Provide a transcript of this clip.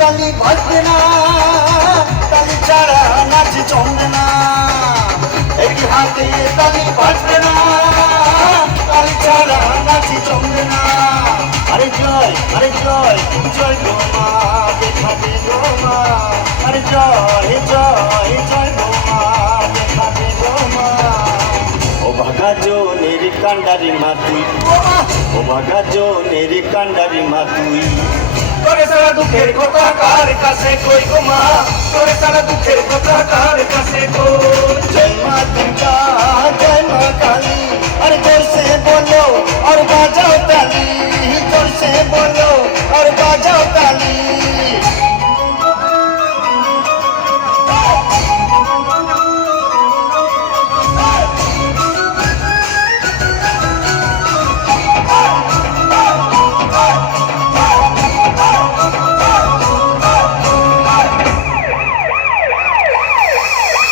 তালি বাজবে না, তালি ছাড়া নাচ জমবে না। একই হাতে তালি বাজবে না, তালি ছাড়া নাচ জমবে না। আরে জয়, আরে জয়, জয় গো মা, দেখাবে গো মা। আরে জয় জয় জয় গো মা, দেখাবে গো মা। ও ভাগা জনের কান্ডারি মা তুই, ও ভাগা জনের কান্ডারি মা তুই। তোরে সারা দুঃখের কথা কার কাছে কই গো মা, তোরে সারা দুঃখের কথা কার কাছে কই। জয় মা দুর্গা, জয় মা কালী।